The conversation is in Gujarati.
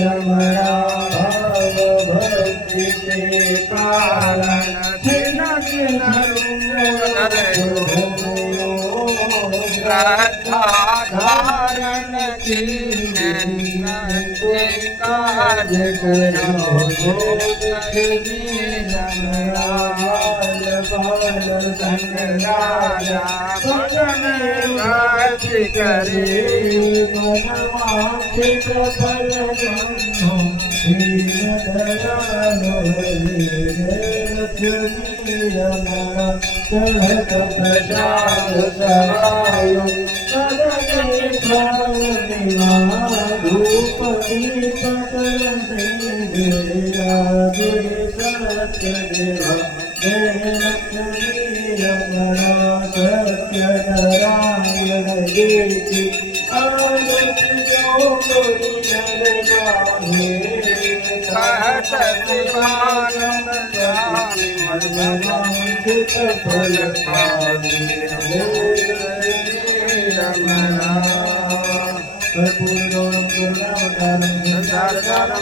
રમણા ભાવ ભક્તિ કે કારણ છિન છિન શ્રદ્ધા ધારણ કાજ કરો બાલ સંગ રાજા ભજન ભક્તિ કરે મનવાંછિત ફલ જન્મો દીન દયાલો લક્ષ્મી રમણ ચઢત પ્રસાદ સહાયો સદને ભાવનિવા ધૂપ દીપ કરતે વિરાજે સત્ય દેવા જય લક્ષ્મી રમણ સત્ય નારાયણ દેવી આનંદ જો કોઈ નર ગાહે કહત શિવાનંદ સ્વામી મનવાંછિત ફલ પામે રમણા કર્પૂરગૌરમ કરુણાવતારમ